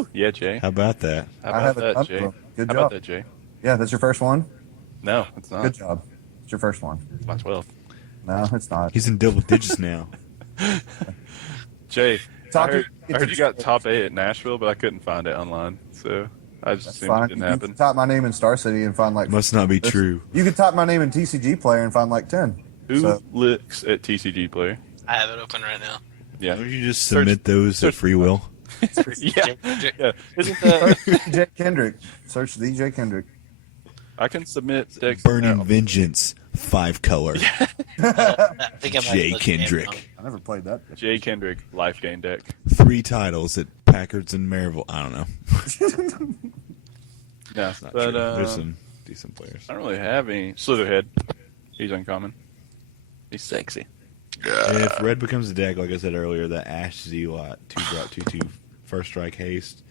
Woo! Yeah, Jay. How about that? How I about have a that, ton Jay? of them. Good How job. about that, Jay? Yeah, that's your first one? No, it's not. Good job. It's your first one. It's my 12th. No, it's not. He's in double digits now. Jay, Talking- I heard you got top 8 at Nashville, but I couldn't find it online, so I just That's assumed it fine. didn't You happen. can type my name in Star City and find like... Must not be true. You can type my name in TCG Player and find like 10. Who So, looks at TCG Player? I have it open right now. Yeah. Don't you just submit those at free will? Yeah. Yeah. Isn't that... DJ Kendrick. Search DJ Kendrick. I can submit decks. Burning now. Vengeance, 5 color. I think I might Jay look Kendrick. I never played that. Jay Kendrick, life gain deck. 3 titles at Packards and Maryville. I don't know. Yeah, Not but true. There's some decent players. I don't really have any. Slitherhead. He's uncommon. He's sexy. If red becomes a deck, like I said earlier, that Ash Z-Lot, 2-drop, 2/2, first strike haste.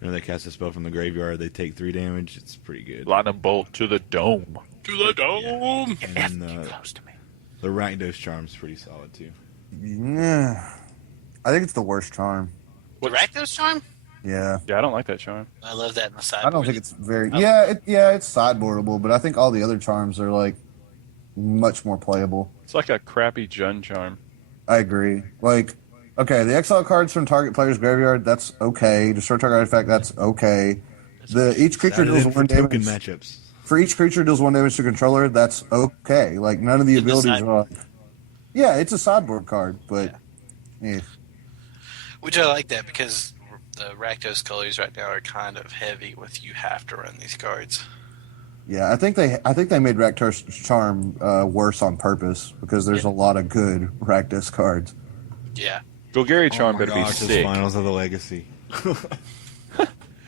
When they cast a spell from the graveyard, they take 3 damage. It's pretty good. Lightning bolt to the dome. To the dome. And Close to me. the Rakdos Charm's pretty solid too. Yeah. I think it's the worst charm. The Rakdos Charm? Yeah. Yeah, I don't like that charm. I love that in the side. I don't think it's very... Yeah, it's sideboardable, but I think all the other charms are like much more playable. It's like a crappy Jun charm. I agree. Like, okay, the exile cards from target player's graveyard, that's okay. Destroy target artifact, that's okay. Each creature Added deals in for 1 token damage. matchups. For each creature deals 1 damage to controller, that's okay. Like, none of the In the abilities are sideboard. like... Yeah, it's a sideboard card, but... Yeah. Which I like that because the Rakdos colors right now are kind of heavy with you have to run these cards. Yeah, I think they made Rakdos Charm worse on purpose because there's a lot of good Rakdos cards. Yeah. Golgari charm better be Gosh, it's sick. Finals of the Legacy.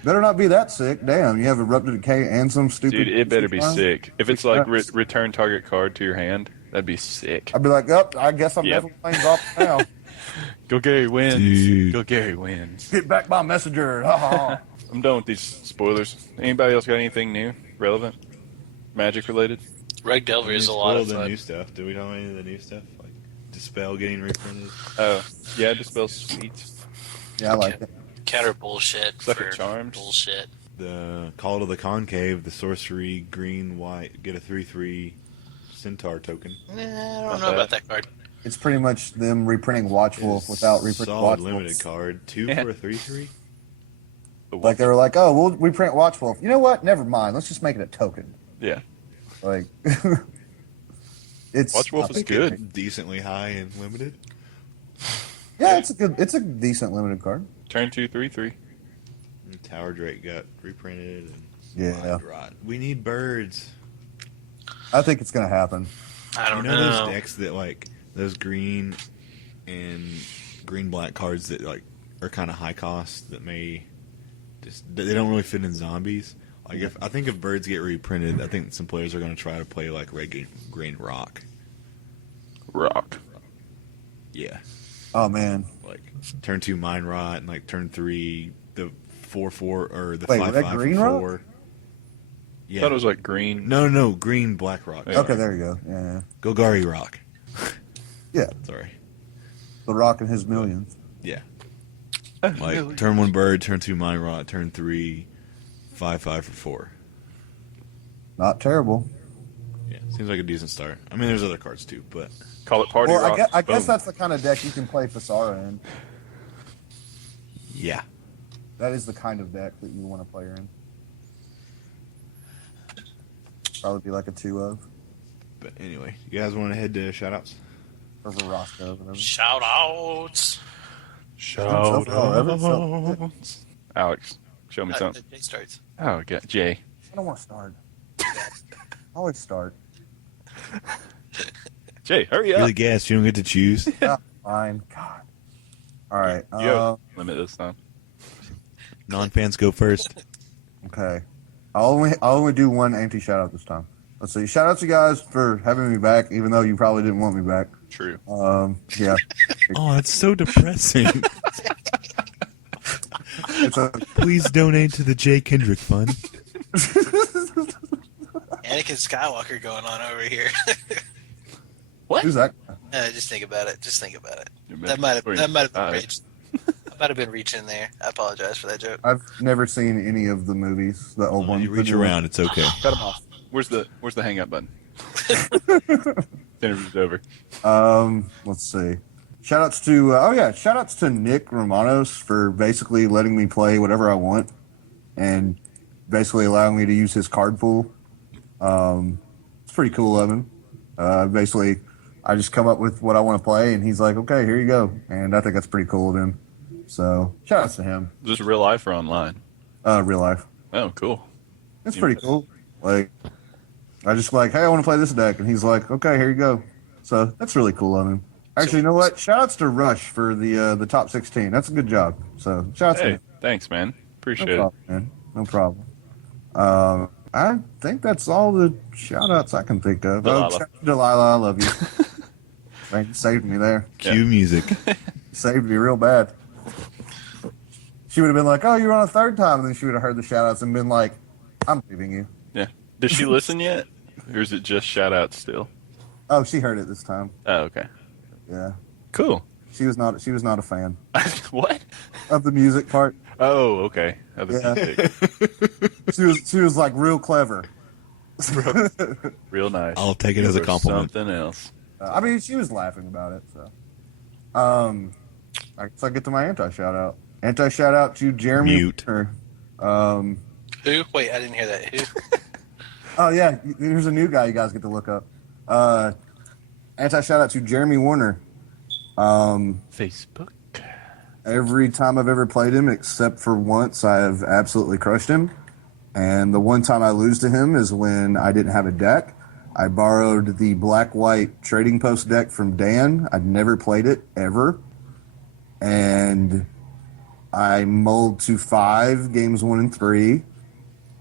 Better not be that sick. Damn, you have Erupted Decay and some stupid... Dude, it better be charm? sick. If it's like return target card to your hand, that'd be sick. I'd be like, oh, I guess I'm Yep. definitely playing Golf now. Golgari wins. Dude. Golgari wins. Get back my messenger. Ha, ha. I'm done with these spoilers. Anybody else got anything new, relevant, magic related? Reg Delver is a lot of the fun. new stuff. Do we know any of the new stuff? Like Dispel getting reprinted? Oh, yeah, Dispel sweet. Yeah, I like it. Counter bullshit It's like for a charms. bullshit. The Call to the Concave, the sorcery, green, white, get a 3/3 Centaur token. I don't Not know bad. about that card. It's pretty much them reprinting Watchwolf without reprinting Solid Watchwolf. limited card. 2 Yeah. for a 3/3. Like they were like, oh, we'll reprint Watchwolf. You know what? Never mind. Let's just make it a token. Yeah. Like, it's Watchwolf is good. Decently high and limited. Yeah, it's a decent limited card. Turn 2, 3/3. And Tower Drake got reprinted. And Yeah. Rot. We need birds. I think it's gonna happen. I don't You know know. those decks that like those green and green black cards that like are kind of high cost that may just they don't really fit in zombies. Like if I think if birds get reprinted, I think some players are going to try to play like red green rock. Rock. Yeah, Oh man. like turn 2 mine rot and like turn 3 the 4/4 or the Wait, 5/5 red for green 4. rock? I Yeah. thought it was like green. No, green black rock. Yeah. Okay, there you go. Yeah. Golgari rock. Yeah. Sorry. The Rock and his millions. Yeah. Like turn 1 bird, turn 2 mine rot, turn 3 5/5 for 4. Not terrible. Yeah, seems like a decent start. I mean, there's other cards too, but Call it party Well, rock. I guess Boom. that's the kind of deck you can play Fasara in. yeah. That is the kind of deck that you want to play her in. Probably be like a 2 of But anyway, you guys want to head to shoutouts? or Roscoe. Whatever. Shout outs. Shout Oh, out. Alex, show me something. Jay starts. Oh, God. Jay. I don't want to start. I always start. Jay, hurry Really up. gas, you don't get to choose. Yeah, fine. God. All right. You have limit this time. Non-fans go first. Okay. I'll only do one anti shout out this time. Let's see. Shout out to you guys for having me back, even though you probably didn't want me back. True. Yeah. Oh, that's so depressing. It's a, Please donate to the Jay Kendrick Fund. Anakin Skywalker going on over here. who's that? Just think about it. Just think about it. You're That might have been Alright. rage. might have been reaching there. I apologize for that joke. I've never seen any of the movies, the old ones. You reach around, it's okay. Cut him off. Where's the hang up button? Interview's over. Let's see. Shoutouts to Nick Romanos for basically letting me play whatever I want and basically allowing me to use his card pool. It's pretty cool of him. Basically, I just come up with what I want to play, and he's like, "Okay, here you go." And I think that's pretty cool of him. So, shoutouts to him. Just real life or online? Real life. Oh, cool. It's pretty cool. Like, I just like, "Hey, I want to play this deck," and he's like, "Okay, here you go." So that's really cool of him. Actually, you know what? Shoutouts to Rush for the top 16. That's a good job. So, shoutouts to Hey, him. thanks, man. Appreciate No problem, man. No problem. I think that's all the shout-outs I can think of. Delilah. Oh, Delilah, I love you. Man, you saved me there. Cue music. Saved me real bad. She would have been like, "Oh, you're on a third time," and then she would have heard the shout-outs and been like, "I'm leaving you." it. Yeah. Does she listen yet? Or is it just shout outs still? Oh, she heard it this time. Oh, okay. Yeah, Cool. she was not a fan What? of the music part. Oh, okay. Of the Yeah. music. She was like real clever. Real nice. I'll take it as a Or compliment. Something else. I mean, she was laughing about it. So, I guess I get to my anti shout out. Anti shout out to Jeremy. Mute. Warner. Who? Wait, I didn't hear that. Who? Oh yeah, here's a new guy you guys get to look up. Anti shout out to Jeremy Warner. Facebook. Every time I've ever played him, except for once, I have absolutely crushed him. And the one time I lose to him is when I didn't have a deck. I borrowed the black-white trading post deck from Dan. I'd never played it, ever. And I mulled to 5 games 1 and 3.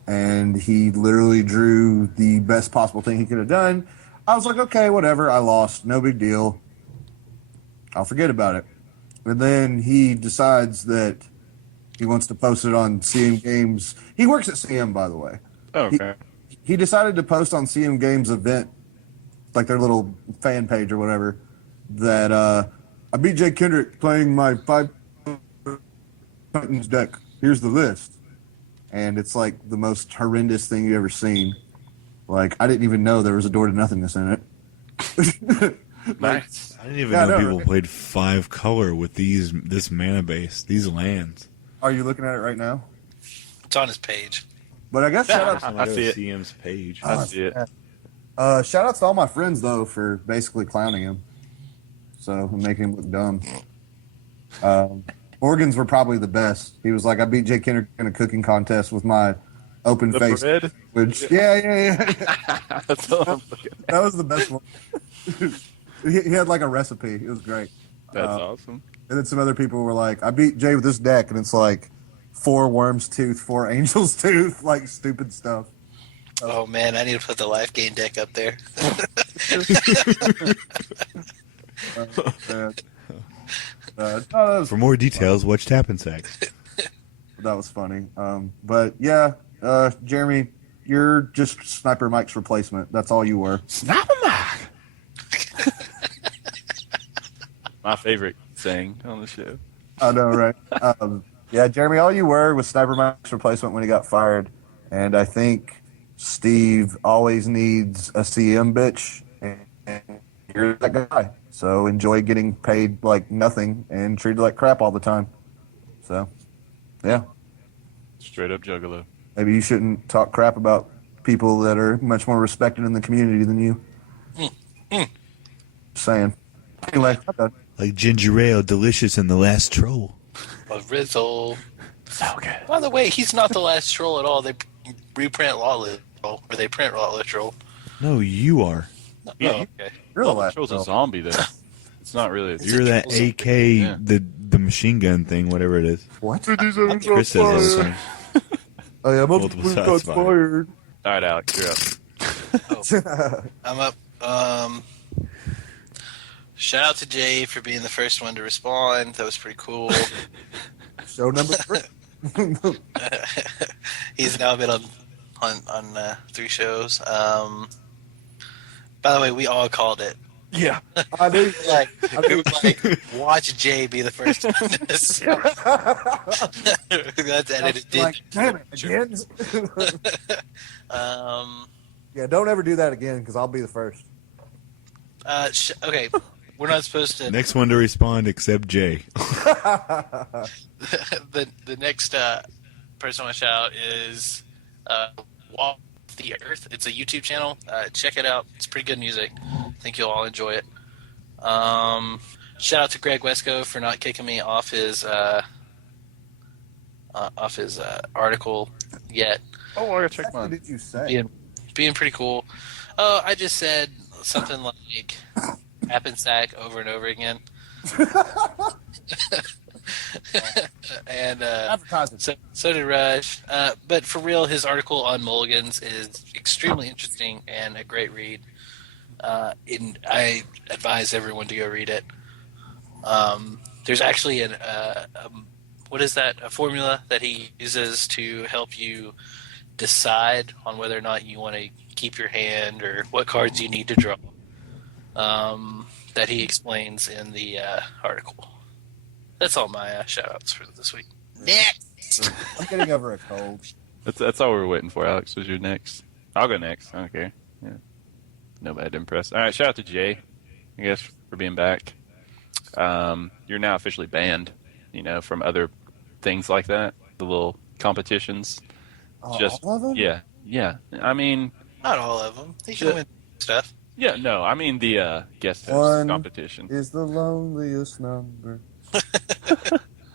And he literally drew the best possible thing he could have done. I was like, okay, whatever. I lost. No big deal. I'll forget about it. And then he decides that he wants to post it on CM Games. He works at CM, by the way. Oh, okay. He decided to post on CM Games event, like their little fan page or whatever, that I beat Jay Kendrick playing my 5 Titans deck. Here's the list. And it's like the most horrendous thing you've ever seen. Like, I didn't even know there was a door to nothingness in it. Nice. I didn't even Yeah, know I know, people right? played 5 color with this mana base, these lands. Are you looking at it right now? It's on his page. But I guess shout out I see it. CM's page. I see it. shout outs to all my friends though for basically clowning him. So and making him look dumb. Morgan's were probably the best. He was like, I beat Jay Kendrick in a cooking contest with my open The face. bread? Which yeah. That's all I'm looking at. That was the best one. he had like a recipe. It was great. That's awesome. And then some other people were like, I beat Jay with this deck, and it's like 4 Worm's Tooth, 4 Angel's Tooth, like stupid stuff. Oh man, I need to put the life gain deck up there. No, For more details, watch Tap and Sack. that was funny. But yeah, Jeremy, you're just Sniper Mike's replacement. That's all you were. Sniper Mike. My favorite saying on the show. I know, right? Yeah, Jeremy, all you were was Sniper Mike's replacement when he got fired. And I think Steve always needs a CM bitch, and you're that guy. So enjoy getting paid like nothing and treated like crap all the time. So, yeah. Straight up juggalo. Maybe you shouldn't talk crap about people that are much more respected in the community than you. Just saying. Anyway, I'm done. Like ginger ale, delicious and the last troll. A Rizzle. So good. By the way, he's not the last troll at all. They reprint Lawless Troll, or they print Lawless Troll. No, you are. Yeah, Oh, okay. You're the last Troll's a troll. zombie, though. It's not really. It's You're a that troll. AK, Yeah. the machine gun thing, whatever it is. What? Chris says all the time. Oh, yeah, Multiple shots fired. All right, Alex, you're up. I'm up. Shout out to Jay for being the first one to respond. That was pretty cool. Show number 3. He's now been on 3 shows. By the way, we all called it. Yeah. I do. Like, it was like, watch Jay be the first to do this. That's edited. Like, damn it, again? Yeah, don't ever do that again because I'll be the first. Okay, we're not supposed to. Next one to respond except Jay. The next person I want to shout out is Walk the Earth. It's a YouTube channel. Check it out. It's pretty good music. I think you'll all enjoy it. Shout out to Greg Wesco for not kicking me off his article yet. Oh, I gotta check What mine. did you say? Being pretty cool. Oh, I just said something like N Sac over and over again. And Advertising. so did Rush. But for real, his article on Mulligans is extremely interesting and a great read. And I advise everyone to go read it. There's actually what is that? A formula that he uses to help you decide on whether or not you want to keep your hand or what cards you need to draw. That he explains in the article. That's all my shout-outs for this week. Next! I'm getting over a cold. That's all we were waiting for, Alex. Was your next? I'll go next. I don't care. Yeah. No bad impress. All right, shout out to Jay, I guess, for being back. You're now officially banned, from other things like that, the little competitions. All of them? Yeah. I mean, Not all of them. He can win stuff. yeah, no, I mean the guest host One competition. is the loneliest number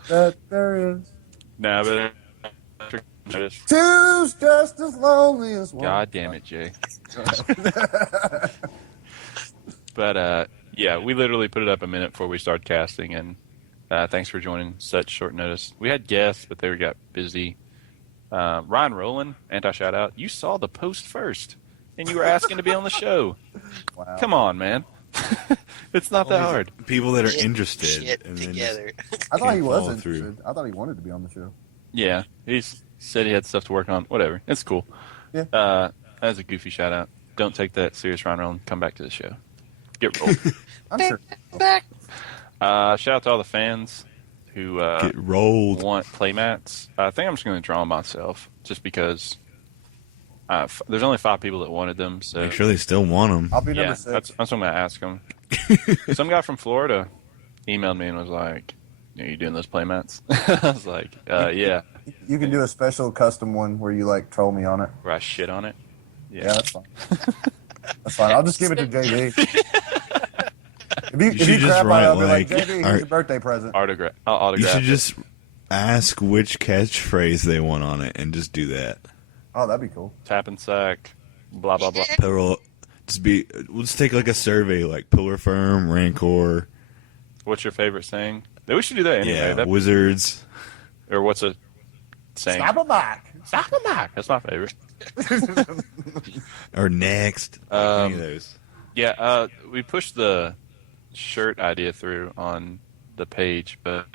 that there is. Nah, but Two's just as lonely as one. God damn it, Jay. But yeah, we literally put it up a minute before we started casting, and thanks for joining such short notice. We had guests, but they got busy. Ryan Rowland, anti-shout out. You saw the post first, and you were asking to be on the show. Wow. Come on, man. It's not that hard. People that are Get interested. shit And then together. I thought he Can't was follow interested. through. I thought he wanted to be on the show. Yeah, he said he had stuff to work on. Whatever. It's cool. Yeah. That's a goofy shout out. Don't take that serious, Ryan Rowland. Come back to the show. Get rolled. I'm sure. Back. Shout out to all the fans who Get rolled. want playmats. I think I'm just going to draw them myself, just because there's only 5 people that wanted them. So Make sure they still want them. I'll be yeah, number 6. that's what I'm going to ask them. Some guy from Florida emailed me and was like, "Are you doing those playmats?" I was like, "Yeah." You can do a special custom one where you like troll me on it. Where I shit on it. Yeah, that's fine. That's fine. I'll just give it to JV. If should you just crap on it, write, I'll be like, like, JV, here's alright. your birthday present. I'll You autograph should it. just ask which catchphrase they want on it and just do that. Oh, that'd be cool. Tap and sack, blah, blah, blah. We'll just take like a survey, like Pillar Firm, Rancor, What's your favorite saying? We should do that anyway. yeah, That- Wizards. or what's a saying? Stop a back. Stop a back. That's my favorite. Or Next. Any of those. Yeah, we pushed the shirt idea through on the page, but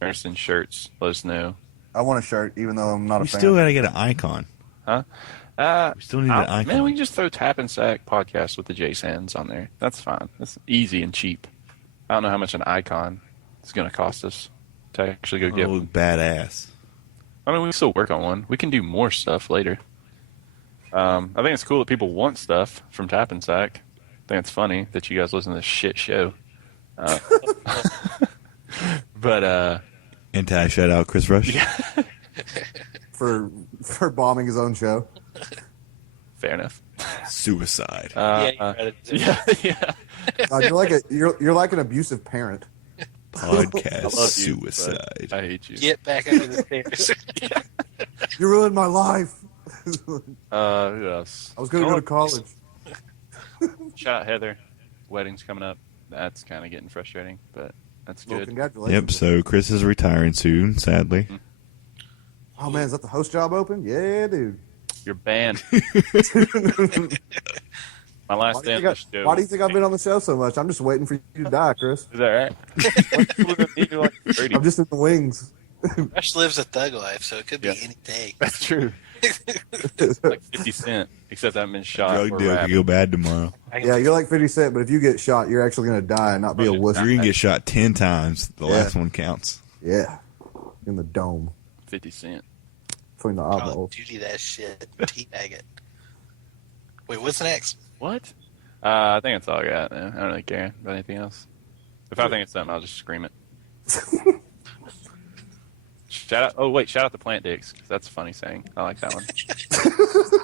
Emerson shirts, let us know. I want a shirt, even though I'm not a We fan. still got to get an icon. Huh? We still need an icon. Man, we can just throw Tap and Sack podcast with the J Sands on there. That's fine. That's easy and cheap. I don't know how much an icon is going to cost us to actually go get Oh, one. badass. I mean, we can still work on one. We can do more stuff later. I think it's cool that people want stuff from Tap and Sack. I think it's funny that you guys listen to this shit show. But Anti-shout out Chris Rush. for bombing his own show. fair enough. Suicide. Yeah, you read it. Yeah. You're like an abusive parent. Podcast I love you, suicide. but I hate you. Get back under the stairs. You ruined my life. Who else? I was going to go to college. Shout out Heather. Wedding's coming up. That's kind of getting frustrating, but that's Well, good. congratulations. Yep, so Chris is retiring soon, sadly. Oh man, is that the host job open? Yeah, dude. You're banned. My last day on the show. Why do you think I've been on the show so much? I'm just waiting for you to die, Chris. Is that right? I'm just in the wings. Rush lives a thug life, so it could be Yeah. anything. That's true. Like 50 Cent, except I've been shot Drug for deal rap. could go bad tomorrow. I can Yeah, be- you're like 50 Cent, but if you get shot, you're actually going to die and not be a wuss. You're gonna get shot 10 times. The Yeah. last one counts. Yeah. In the dome. 50 Cent. Between the Call of eyeballs. Duty that shit. Teabag it. Wait, what's next? What? I think that's all I got. Man. I don't really care about anything else. If I think it's something, I'll just scream it. Shout out! Oh wait, shout out to Plant Dicks. 'Cause that's a funny saying. I like that one.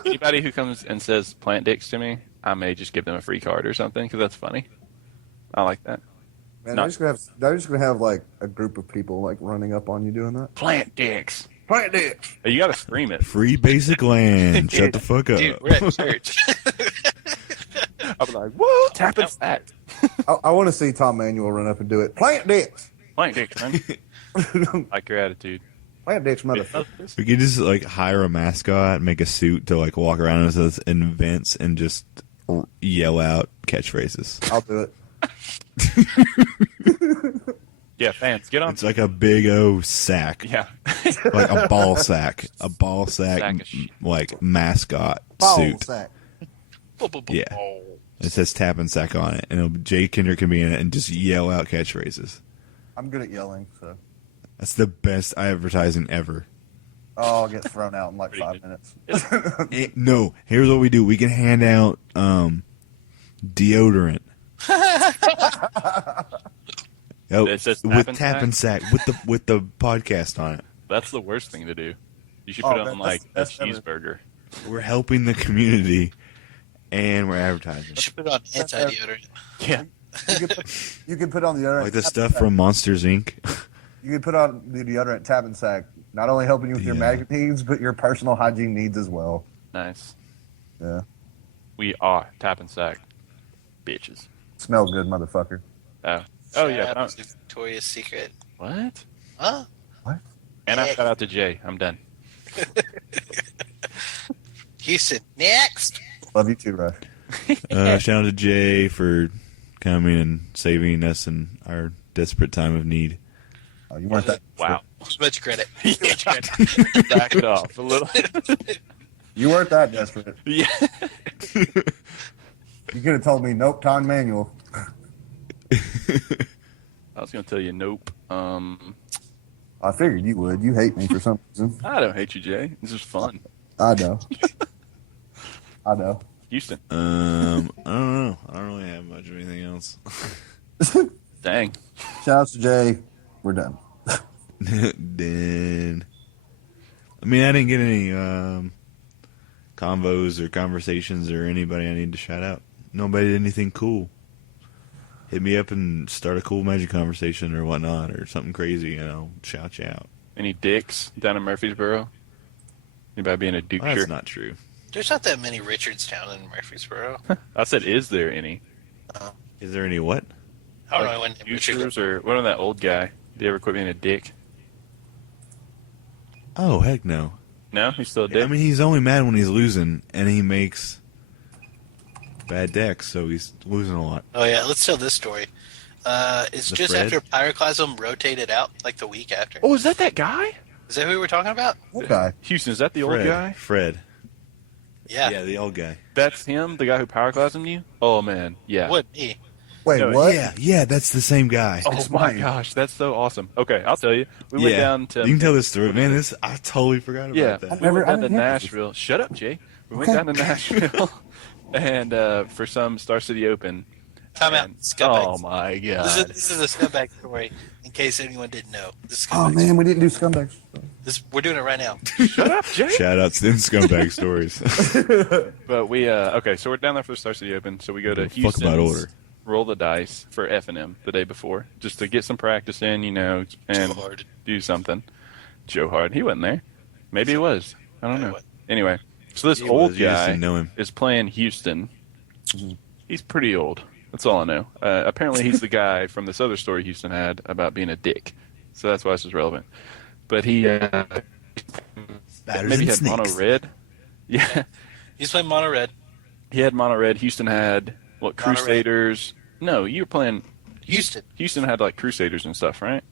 Anybody who comes and says Plant Dicks to me, I may just give them a free card or something because that's funny. I like that. Man, No. they're just gonna have like a group of people like running up on you doing that. Plant Dicks. Plant Dicks. Hey, you got to scream it. Free basic land. Shut the fuck up. Dude, we're at church. I'll be like, whoa, tap and stack. I want to see Tom Manuel run up and do it. Plant Dicks. Plant Dicks, man. Like your attitude. Plant Dicks, motherfucker. We could just like hire a mascot, make a suit to like walk around with us in events and just yell out catchphrases. I'll do it. Yeah, fans, get on. It's like a big O sack, Yeah. like a ball sack, Sackish. like mascot Ball suit. sack. Yeah. It says tap and sack on it, and Jay Kinder can be in it and just yell out catchphrases. I'm good at yelling, so That's the best advertising ever. I'll get thrown out in like 5 minutes. No, here's what we do: we can hand out deodorant. Oh, It says with tap tap and and sack with the podcast on it. That's the worst thing to do. You should Oh, put it man, on like a that's better. cheeseburger. We're helping the community, and we're advertising. Should put on anti-deodorant. Yeah. You can put on the deodorant. Like the stuff from Monsters Inc. You can put on the deodorant Tap and Sack. Not only helping you with your Yeah. magic needs, but your personal hygiene needs as well. Nice. Yeah. We are tap and sack. Bitches. Smell good, motherfucker. Oh Shout yeah. out to Victoria's Secret. What? Huh? And I Yeah. shout out to Jay. I'm done. Houston, next. Love you too, Rush. Shout out to Jay for coming and saving us in our desperate time of need. Oh, you weren't that. Wow. Too much credit. Back it off a little. You weren't that desperate. Yeah. You could have told me, nope, Tom Manuel. I was gonna tell you nope. I figured you would. You hate me for some reason. I don't hate you, Jay. This is fun. I know. I know. Houston. I don't know. I don't really have much of anything else. Dang. Shout out to Jay. We're done. Then, I mean, I didn't get any convos or conversations or anybody I need to shout out. Nobody did anything cool. Hit me up and start a cool magic conversation or whatnot or something crazy, you know. Shout you out. Any dicks down in Murfreesboro? Anybody being a Well, that's doucher? not true. There's not that many Richardstown in Murfreesboro. I said, is there any? Is there any what? I don't know when Douchers or what about that old guy? Did he ever quit being a dick? Oh, heck no. No, he's still a dick. I mean, he's only mad when he's losing, and he makes bad decks, so he's losing a lot. Oh yeah, let's tell this story. It's The just Fred? after Pyroclasm rotated out, like the week after. Oh, is that guy? Is that who we were talking about? What guy? Houston, is that the old Fred. guy? Fred. Yeah. Yeah, the old guy. That's him, the guy who pyroclasmed you? Oh man, yeah. What me? Wait, No, what? Yeah, that's the same guy. Oh It's my mine. gosh, that's so awesome. Okay, I'll tell you. We went down to You can tell this story. Man, I totally forgot about yeah, that. we went I down to didn't hear this. Nashville. Shut up, Jay. We went down to Nashville and for some Star City Open. Time out. And- Scumbags. oh my This god. is a scumbag story, in case anyone didn't know. This is Oh scumbags. man, we didn't do scumbags. We're doing it right now. Shut up, Jay. Shout out to them scumbag stories. But we okay, so we're down there for the Star City Open. So we go to Fuck Houston. about order. Roll the dice for F&M the day before, just to get some practice in, you know, and Too hard. do something. Joe Hard, he wasn't there. Maybe he was. I don't He know. wasn't. Anyway, so this He old was, you just guy didn't know him. is playing Houston. He's pretty old. That's all I know. Apparently, he's the guy from this other story Houston had about being a dick. So that's why this is relevant. But he maybe had mono red. Yeah, He's playing Mono Red. he had mono red. Houston had what Mono Red. Crusaders? No, you were playing. Houston. Houston had like Crusaders and stuff, right?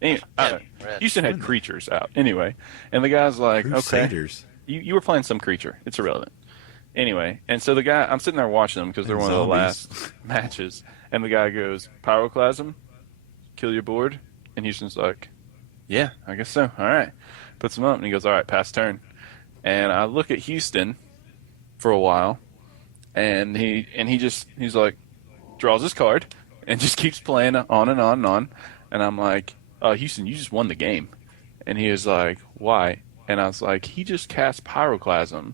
Anyway, I don't know. Red. Houston had creatures out anyway, and the guy's like, okay, Crusaders. you were playing some creature. It's irrelevant. Anyway, and so the guy, I'm sitting there watching them because they're And one of the zombies. last matches, and the guy goes, Pyroclasm, kill your board, and Houston's like, yeah, I guess so. All right, puts him up, and he goes, all right, pass turn, and I look at Houston for a while, and he's like, draws his card, and just keeps playing on and on and on, and I'm like, Houston, you just won the game, and he was like, why? And I was like, he just cast Pyroclasm.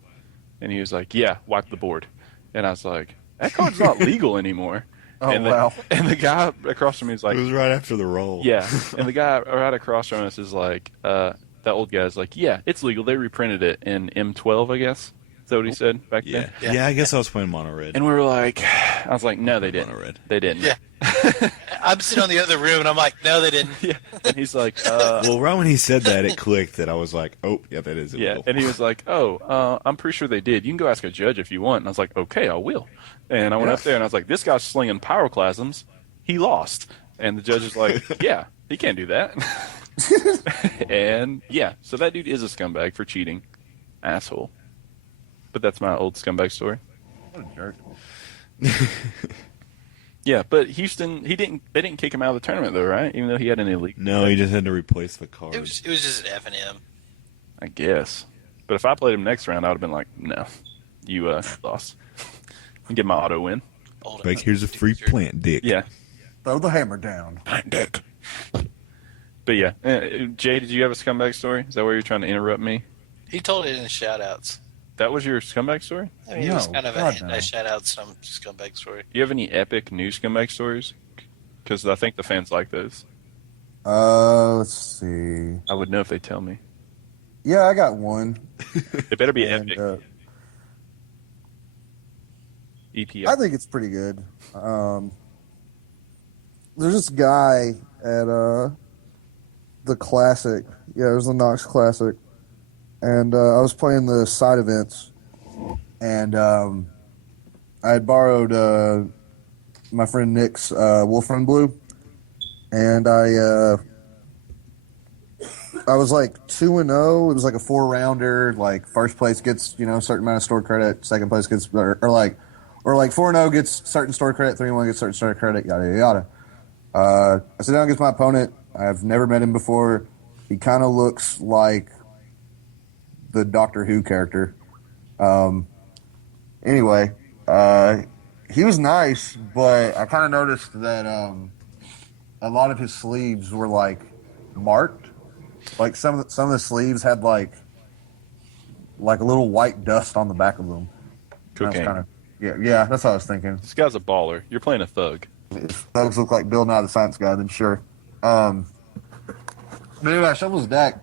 And he was like, yeah, wipe the board. And I was like, that card's not legal anymore. Oh, and wow. And the guy across from me is like, It was right after the roll. yeah. And the guy right across from us is like, that old guy's like, yeah, it's legal. They reprinted it in M12, I guess. Is that what he said back Yeah. then? Yeah, I guess I was playing mono red. And we were like, I was like, no, they didn't. Mono red. They didn't. Yeah. I'm sitting on the other room, and I'm like, no, they didn't. Yeah. And he's like, Well, right when he said that, it clicked that I was like, oh, yeah, that is yeah. illegal. And he was like, I'm pretty sure they did. You can go ask a judge if you want. And I was like, okay, I will. And I went up there and I was like, this guy's slinging pyroclasms. He lost. And the judge is like, yeah, he can't do that. And yeah, so that dude is a scumbag for cheating. Asshole. But that's my old scumbag story. What a jerk. Yeah, but Houston, they didn't kick him out of the tournament though, right? Even though he had an illegal. No, he just had to replace the card. It was just an F and M. I guess. But if I played him next round, I would have been like, no, you lost. And get my auto win. Old Like, here's a free picture. plant dick. Yeah. Throw the hammer down. Plant dick. But yeah, Jay, did you have a scumbag story? Is that where you're trying to interrupt me? He told it in shout-outs. That was your scumbag story? I mean, it was No, kind of God, a no. shout-out, some scumbag story. Do you have any epic new scumbag stories? Because I think the fans like those. Let's see. I would know if they tell me. Yeah, I got one. It better be And, epic. EPI. I think it's pretty good. There's this guy at the Classic. Yeah, it was the Knox Classic. And I was playing the side events. And I had borrowed my friend Nick's Wolf Run Blue. And I was like 2-0. It was like a 4-rounder. Like first place gets, a certain amount of store credit. Second place gets, or like 4-0 gets certain store credit. 3-1 gets certain store credit. Yada yada yada. I sit down against my opponent. I've never met him before. He kind of looks like the Doctor Who character. Anyway, he was nice, but I kind of noticed that a lot of his sleeves were like marked. Like some of the sleeves had like a little white dust on the back of them. Cocaine. Kind of, yeah, that's what I was thinking. This guy's a baller. You're playing a thug. If thugs look like Bill Nye the Science Guy, then sure. But anyway, I shuffle his deck,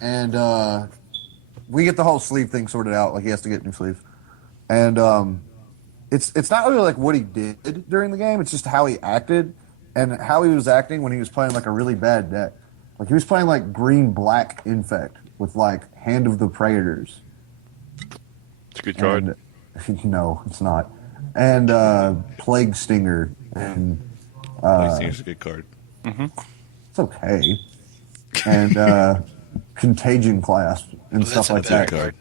and we get the whole sleeve thing sorted out. Like he has to get new sleeves, and it's not really like what he did during the game. It's just how he acted and how he was acting when he was playing like a really bad deck. Like he was playing like green-black Infect with like Hand of the Predators. It's a good card. And, no, it's not. And Plague Stinger and It's a good card. it's okay. And Contagion Clasp and Well, stuff that's a like better that. card.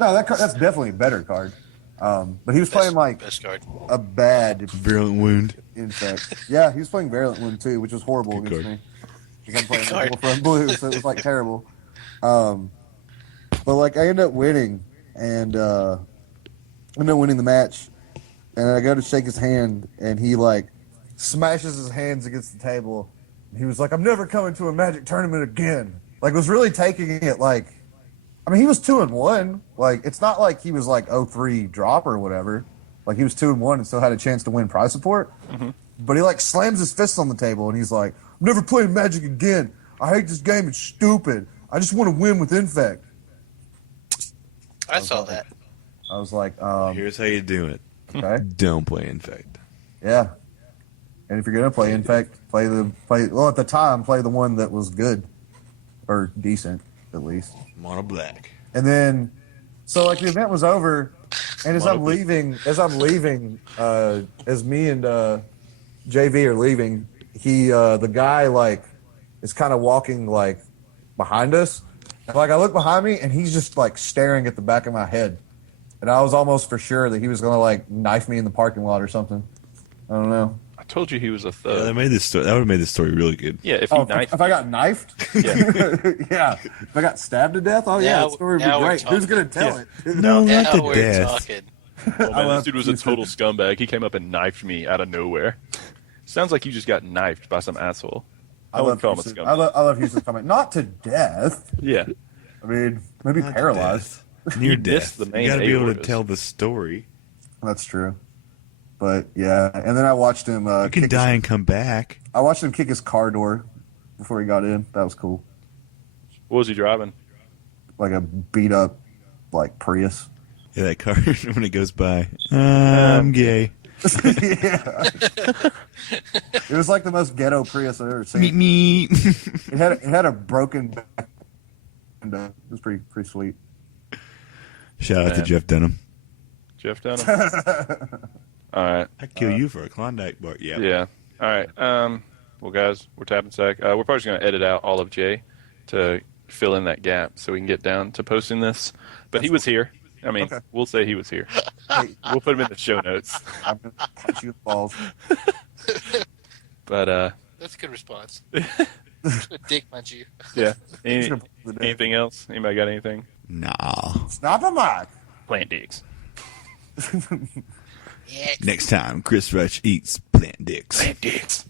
No, that's definitely a better card. But he was playing like Best card. a bad Virulent Wound. Infect. Yeah, he was playing Virulent Wound too, which was horrible Good against card. me. Because I'm playing Good Wolf Run Blue, so it was like terrible. But like I end up winning and end up winning the match. And I go to shake his hand and he like smashes his hands against the table. He was like, I'm never coming to a Magic tournament again. Like was really taking it like I mean he was 2-1. Like it's not like he was like 0-3 drop or whatever. Like he was 2-1 and still had a chance to win prize support. But he like slams his fist on the table and he's like, I'm never playing Magic again. I hate this game. It's stupid. I just want to win with Infect. I saw that. I was like, Here's how you do it. okay, Don't play Infect. yeah. And if you're gonna play Infect, play at the time, play the one that was good or decent at least. Mono black. And then, so like the event was over, and as I'm leaving, as me and JV are leaving, the guy like is kind of walking like behind us. And like I look behind me and he's just like staring at the back of my head. And I was almost for sure that he was going to like knife me in the parking lot or something. I don't know. I told you he was a Yeah, thug. that would have made this story really good. Yeah, if he knifed If I got knifed? Yeah. Yeah. If I got stabbed to death? Oh, yeah, Now- that story would now be we're great. Who's talking. going to tell it? No, Now not the we're death. talking. Oh, man, love this dude was a Houston. total scumbag. He came up and knifed me out of nowhere. Sounds like you just got knifed by some asshole. I wouldn't call him a Houston. scumbag. I love Houston's comment. Not to death. Yeah. I mean, maybe Not to paralyzed. Near You missed death. the main You got to be able to aortas. tell the story. That's true. But yeah, and then I watched him. You can die and come back. I watched him kick his car door before he got in. That was cool. What was he driving? Like a beat up, like Prius. Yeah, that car when it goes by. I'm gay. Yeah. It was like the most ghetto Prius I've ever seen. Me. It had a broken back window. It was pretty sweet. Shout out to Man. Jeff Dunham. Jeff Dunham? All right. I'd kill you for a Klondike bar. Yeah. Yeah. All right. Well, guys, we're tapping sack. We're probably just going to edit out all of Jay to fill in that gap so we can get down to posting this. But he was here. I mean, Okay. we'll say he was here. Hey, We'll put him in the show notes. I'm gonna punch you in the balls. But, That's a good response. A dick punch you. yeah. Any- He's gonna- anything else? Anybody got anything? Nah. Stop a mic. Plant dicks. Yeah. Next time, Chris Rush eats plant dicks. Plant dicks.